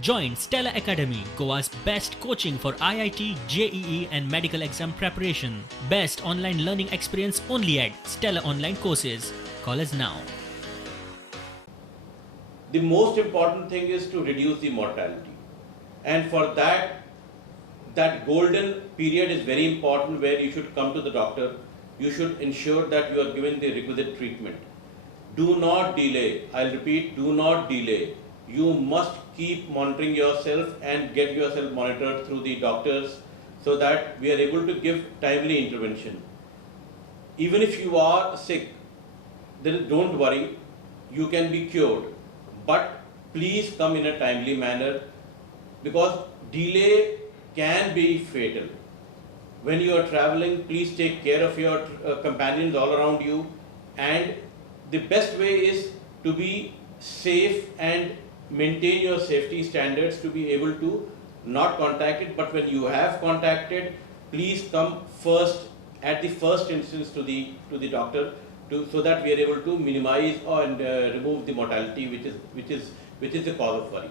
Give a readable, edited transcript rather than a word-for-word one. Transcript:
Join Stella Academy, Goa's best coaching for IIT, JEE and medical exam preparation. Best online learning experience only at Stella Online Courses. Call us now. The most important thing is to reduce the mortality. And for that golden period is very important where you should come to the doctor. You should ensure that you are given the requisite treatment. Do not delay. I'll repeat, do not delay. You must keep monitoring yourself and get yourself monitored through the doctors so that we are able to give timely intervention. Even if you are sick, then don't worry, you can be cured. But please come in a timely manner because delay can be fatal. When you are traveling, please take care of your companions all around you, and the best way is to be safe and maintain your safety standards to be able to not contact it. But when you have contacted, please come first at the first instance to the doctor so that we are able to minimize and remove the mortality which is the cause of worry.